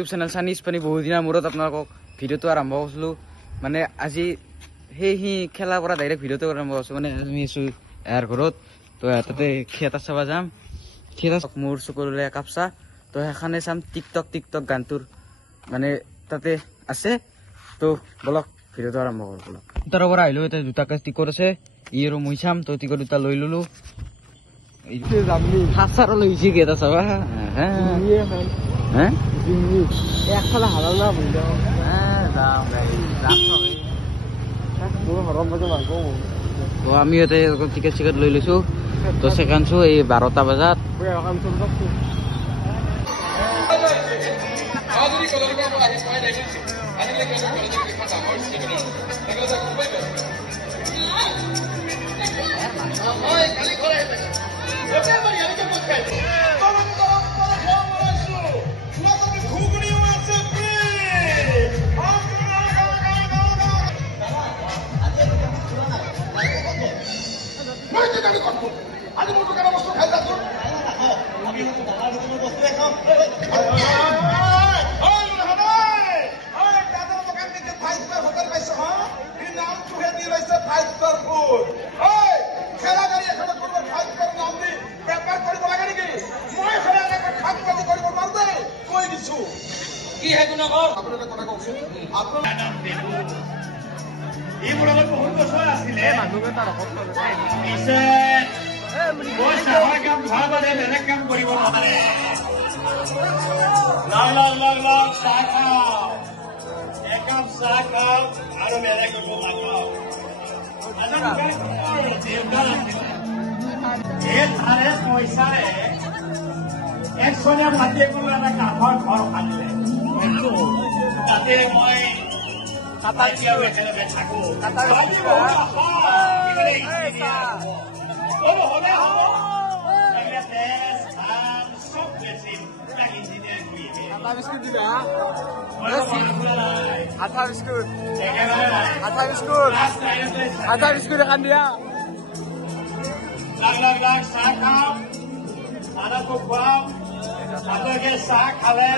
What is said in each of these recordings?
YouTube channel চানি স্পানি বহুত দিনৰ মূৰত আপোনালোকক ভিডিঅ'টো আৰম্ভ কৰিছিলোঁ মানে আজি সেই খেলা পৰা ডাইৰেক্ট ভিডিঅ'টো আৰম্ভ কৰিছোঁ মানে আমি আছোঁ ইয়াৰ ঘৰত তো তাতে থিয়েটাৰ চাব যাম থিয়েটাৰ মোৰ চকুৰে একাপ চাহ তো সেইখানে চাম টিকটক গানটোৰ মানে তাতে আছে তো বলক ভিডিঅ'টো আৰম্ভ কৰোঁ বলক তাৰ পৰা আহিলোঁ এতিয়া দুটাকে টিকট আছে ই আৰু মই চাম তো টিকট দুটা লৈ ল'লোঁ হাচাৰো লৈছে কেইটা চাবা একফালে হালাল না তো আমি ইয়াতে টিকেট চিকেট লৈ লৈছোঁ তো ছেকেণ্ড শ্ব' এই 12টা বজাত আধা বিস্কুট এখন দিয়া লাখ চাহ খাম মানকো খুৱাম আপোনালোকে চাহ খালে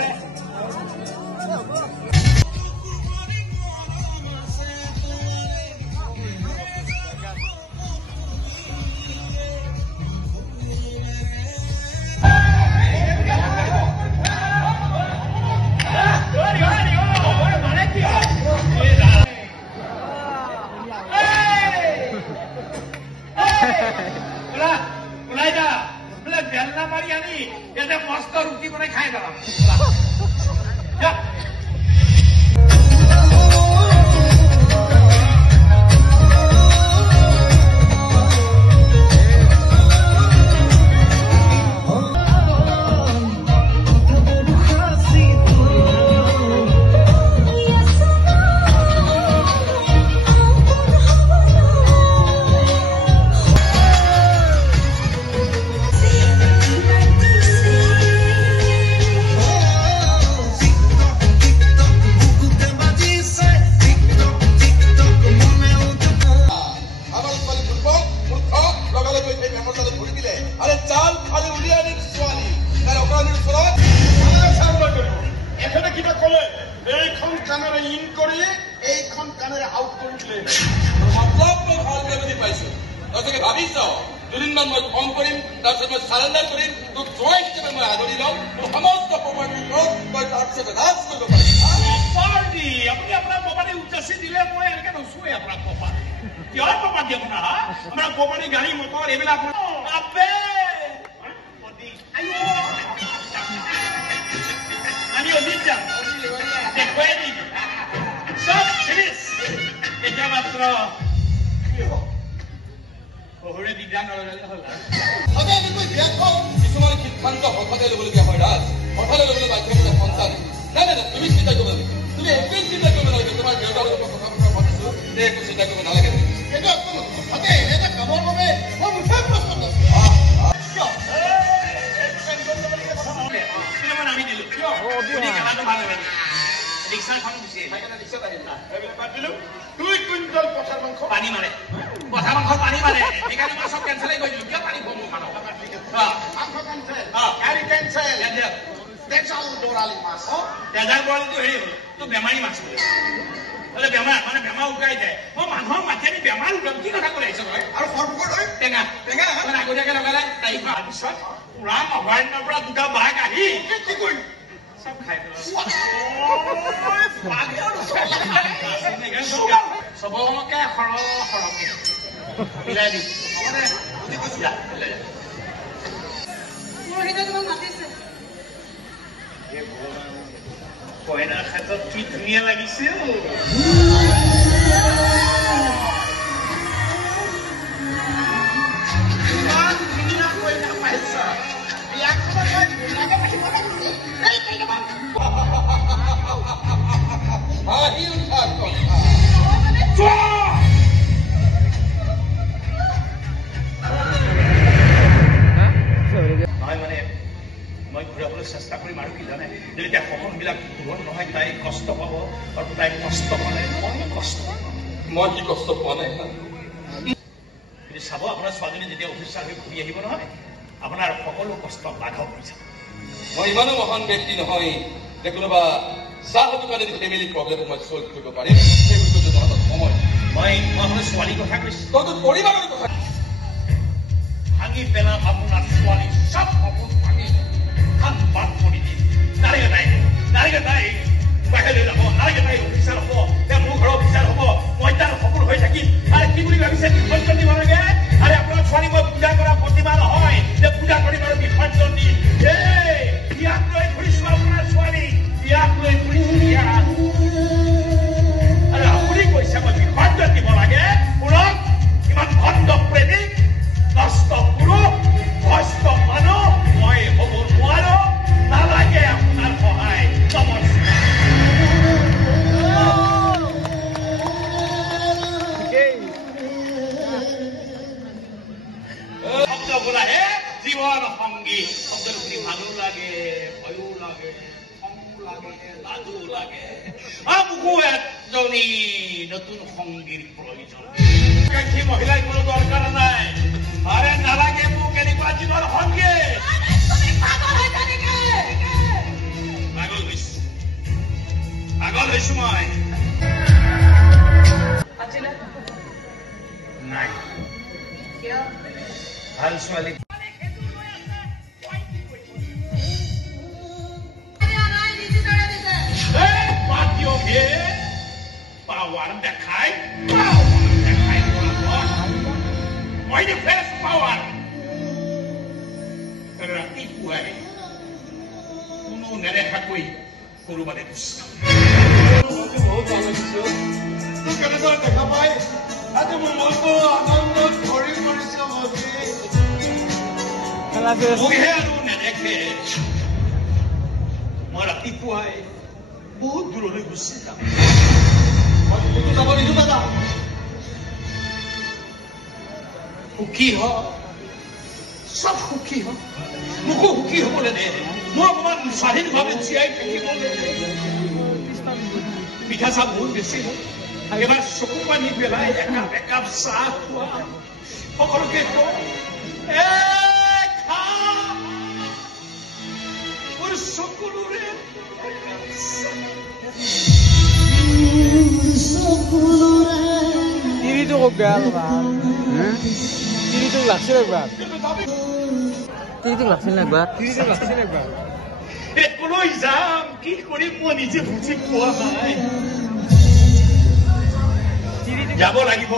তেজাল বৰালি মাছ তেজাল বৰালিটো হেৰি হ'ল তো বেমাৰী মাছ বোলে বেমাৰ মানে বেমাৰ উকাই যায় মই মানুহক মাতি আনি বেমাৰ উকাম কি কথা কৈ আহিছ তই আৰু সৰ্বকৰ হয় টেঙা টেঙা মানে আগতীয়াকে লগালে তাই তাৰপিছত পুৰা অভয়াৰণ্যৰ পৰা দুটা বাঘ আহি কি কৰিম চব খাই চবকে সৰহকে মিলাই দিম কইনাৰ ক্ষেত্ৰত কি ধুনীয়া লাগিছে ইমান ধুনীয়া কইনা পাইছ বিয়াখনত মই ধুনীয়াকে পাতিব লাগিছে এই কেইটামান হাঁহি উঠা কথা নহয় মানে মই ঘূৰাবলৈ চেষ্টা কৰিম আৰু কি জানে যেতিয়া সপোনবিলাক পূৰণ নহয় তাই কষ্ট পাব আৰু তাই কষ্ট পালে মই কি কষ্ট পোৱা নাই কিন্তু চাব আপোনাৰ ছোৱালীজনী যেতিয়া অফিচাৰ হৈ ঘূৰি আহিব নহয় আপোনাৰ সকলো কষ্ট লাঘৱ হৈ যাব মই ইমানো মহান ব্যক্তি নহয় যে কোনোবা চাহ দোকানে ফেমিলি প্ৰব্লেম মই চল্ভ কৰিব পাৰিম সেই বস্তুটো জনাত সময় মই আপোনাৰ ছোৱালীৰ কথা কৈছো তইতো পৰিবাৰৰ কথা ভাঙি পেলাম আপোনাৰ ছোৱালী চব সপোন ভাঙি হাত বাদ কৰি দিম নালাগে তাই বাহিৰলৈ যাব নালাগে তাই অফিচাৰ হ'ব তেওঁ মোৰ ঘৰৰ অফিচাৰ হ'ব মই তাৰ সপোন হৈ থাকিম আৰু কি বুলি ভাবিছে বিসৰ্জন দিব লাগে আৰু আপোনাৰ ছোৱালী মই পূজা কৰা প্ৰতিমা নহয় যে পূজা কৰিম আৰু বিসৰ্জন দিম বিয়াক লৈ ঘূৰিছো আপোনাৰ ছোৱালী বিয়াক লৈ ঘূৰিছো বিয়া আৰু আপুনি কৈছে মই বিসৰ্জন দিব লাগে শুনক ইমান ভণ্ড প্ৰেমিক নষ্ট পুৰুষ ভ্ৰষ্ট মানুহ মই হ'ব নোৱাৰো নালাগে আপোনাৰ সহায় শব্দ বোলাহে জীৱন সংগী শব্দটো শুনি ভালো লাগে ভয়ো লাগে খঙো লাগে লাজো লাগে মোকো এজনী নতুন সংগীৰ প্ৰয়োজন সেই মহিলাই কোনো দৰকাৰ নাই আৰে নালাগে মোক এনেকুৱা জীৱন সংগী পাগল হৈছো মই নাই ভাল ছোৱালী পাৱাৰ দেখাই মই ফেচ পাৱাৰ ৰাতিপুৱাই কোনো নেদেখাকৈ কৰবালৈ বহুত ভাল লাগিছে কেনেদৰে দেখা পাই আজি মোৰ মনটো আনন্দত ভৰি পৰিছে মইহে আৰু নেদেখে মই ৰাতিপুৱাই বহুত দূৰলৈ গুচি যাম যাব নিদিওঁ দাদা সুখী হ চব সুখী হ মোকো সুখী হবলৈ দে মই অকমান স্বাধীনভাৱে জীয়াই থাকিবলৈ পিঠা চাহ বহুত বেছি হ'ল এবাৰ চকু পানী পেলাই একাপ চাহ খোৱা সকলোকে কওঁ মোৰ চকুলোৰে তিৰিটো খুব বেয়া লগা তিৰিটোক লাগছিল একবাৰ কলৈ যাম কি কৰিম মই নিজে বুজি পোৱা নাই যাব লাগিব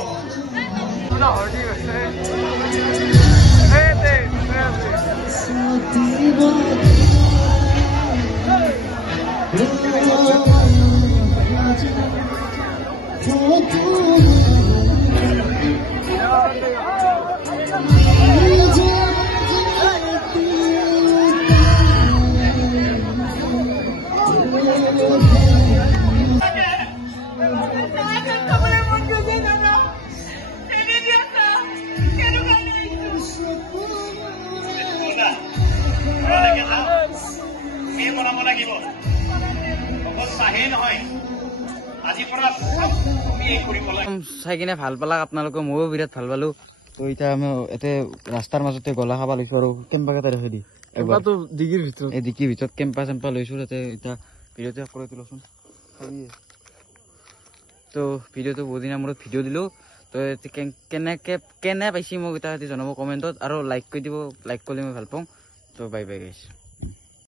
বনাব লাগিব অকল চাহেই নহয় আজিৰ পৰা চব তুমি কৰিব লাগে চাই কিনে ভাল পালাক আপোনালোকে ময়ো বিৰাট ভাল পালো তো এতিয়া আমি ইয়াতে ৰাস্তাৰ মাজতে গলা খাব লৈছো আৰু কেম্পাকে তাই ৰাখি দি একবাৰ ডিগ্ৰীৰ ভিতৰত এই ডিকিৰ ভিতৰত কেম্পা চেম্পা লৈছো তাতে এতিয়া ভিডিঅ'টো কৰি তোলোচোন তো ভিডিঅ'টো বহুত দিনৰ মূৰত ভিডিঅ' দিলোঁ তো কেনে পাইছি মোক এতিয়া জনাব কমেণ্টত আৰু লাইক কৰি দিব লাইক কৰিলে মই ভাল পাওঁ তো বাই বাই গাইছ